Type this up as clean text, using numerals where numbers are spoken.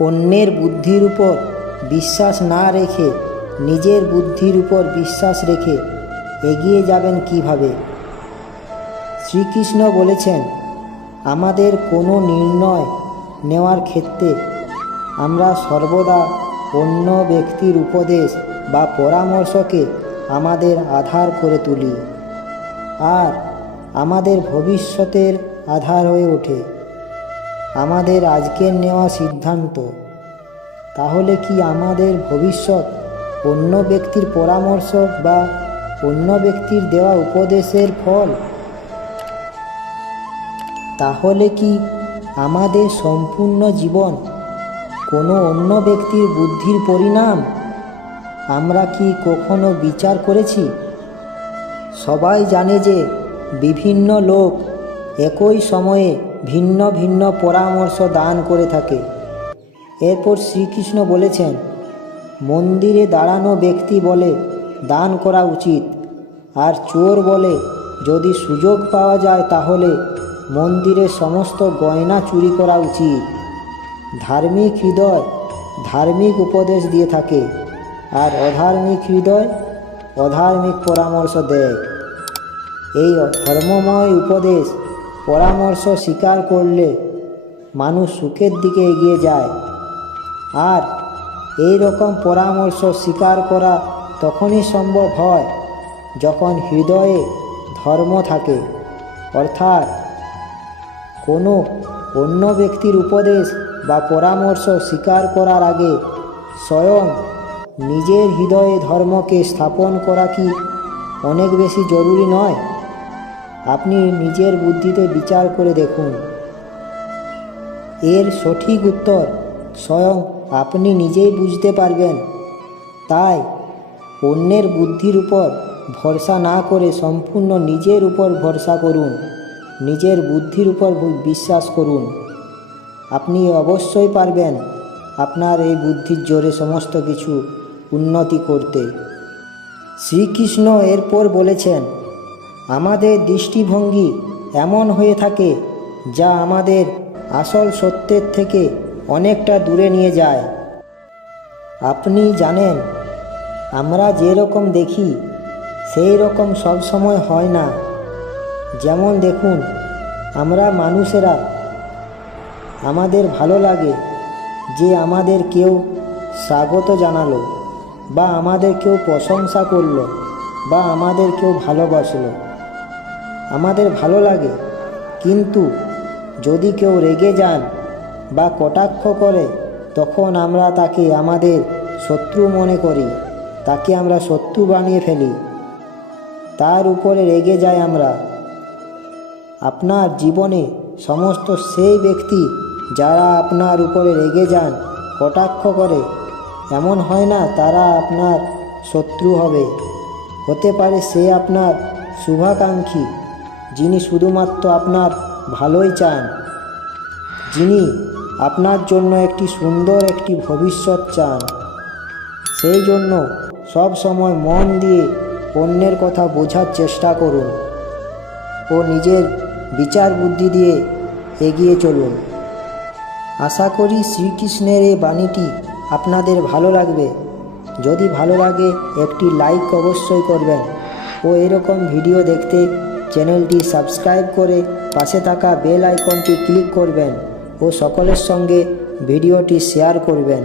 অন্যের বুদ্ধির উপর বিশ্বাস না রেখে নিজের বুদ্ধির উপর বিশ্বাস রেখে এগিয়ে যাবেন কিভাবে? শ্রীকৃষ্ণ বলেছেন, আমাদের কোনো নির্ণয় নেওয়ার ক্ষেত্রে আমরা সর্বদা অন্য ব্যক্তির উপদেশ বা পরামর্শকে আমাদের আধার করে তুলি, আর আমাদের ভবিষ্যতের আধার হয়ে ওঠে আমাদের আজকের নেওয়া সিদ্ধান্ত। তাহলে কি আমাদের ভবিষ্যৎ অন্য ব্যক্তির পরামর্শ বা অন্য ব্যক্তির দেওয়া উপদেশের ফল? তাহলে কি আমাদের সম্পূর্ণ জীবন কোনো অন্য ব্যক্তির বুদ্ধির পরিণাম? আমরা কি কখনো বিচার করেছি? সবাই জানে যে বিভিন্ন লোক একই সময়ে ভিন্ন ভিন্ন পরামর্শ দান করে থাকে। এরপর শ্রীকৃষ্ণ বলেছেন, মন্দিরে দাঁড়ানো ব্যক্তি বলে দান করা উচিত, আর চোর বলে যদি সুযোগ পাওয়া যায় তাহলে মন্দিরের সমস্ত গয়না চুরি করা উচিত। ধার্মিক হৃদয় ধার্মিক উপদেশ দিয়ে থাকে, আর অধার্মিক হৃদয় অধার্মিক পরামর্শ দেয়। এই ধর্মময় উপদেশ পরামর্শ স্বীকার করলে মানুষ সুখের দিকে এগিয়ে যায়, আর এই রকম পরামর্শ স্বীকার করা তখনই সম্ভব হয় যখন হৃদয়ে ধর্ম থাকে, অর্থাৎ কোনো অন্য ব্যক্তির উপদেশ বা পরামর্শ স্বীকার করার আগে স্বয়ং নিজের হৃদয়ে ধর্মকে স্থাপন করা কি অনেক বেশি জরুরি নয়? আপনি নিজের বুদ্ধিতে বিচার করে দেখুন। এর সঠিক উত্তর স্বয়ং আপনি নিজেই বুঝতে পারবেন। তাই অন্যের বুদ্ধির উপর ভরসা না করে সম্পূর্ণ নিজের উপর ভরসা করুন, নিজের বুদ্ধির উপর বিশ্বাস করুন। আপনি অবশ্যই পারবেন আপনার এই বুদ্ধির জোরে সমস্ত কিছু উন্নতি করতে। শ্রীকৃষ্ণ এরপর বলেছেন, আমাদের দৃষ্টিভঙ্গি এমন হয়ে থাকে যা আমাদের আসল সত্যের থেকে অনেকটা দূরে নিয়ে যায়। আপনি জানেন, আমরা যেরকম দেখি সেই রকম সব সময় হয় না। যেমন দেখুন, আমরা মানুষেরা আমাদের ভালো লাগে যে আমাদের কেউ স্বাগত জানালো, বা আমাদের কেউ প্রশংসা করলো, বা আমাদের কেউ ভালোবাসলো। আমাদের ভালো লাগে, কিন্তু যদি কেউ রেগে যান বা কটাক্ষ করে তখন আমরা তাকে আমাদের শত্রু মনে করি, তাকে আমরা শত্রু বানিয়ে ফেলি, তার উপরে রেগে যাই আমরা। আপনার জীবনে সমস্ত সেই ব্যক্তি যারা আপনার উপরে রেগে যান, কটাক্ষ করে, এমন হয় না তারা আপনার শত্রু হবে। হতে পারে সে আপনার শুভাকাঙ্ক্ষী, যিনি শুধুমাত্র আপনার ভালোই চান, যিনি আপনার জন্য একটি সুন্দর একটি ভবিষ্যৎ চান। সেই জন্য সব সময় মন দিয়ে অন্যের কথা বোঝার চেষ্টা করুন ও নিজের বিচার বুদ্ধি দিয়ে এগিয়ে চলুন। আশা করি শ্রীকৃষ্ণের এই বাণীটি আপনাদের ভালো লাগবে। যদি ভালো লাগে একটি লাইক অবশ্যই করবেন, ও এরকম ভিডিও দেখতে চ্যানেলটি সাবস্ক্রাইব করে পাশে থাকা বেল আইকনটি ক্লিক করবেন ও সকলের সঙ্গে ভিডিওটি শেয়ার করবেন।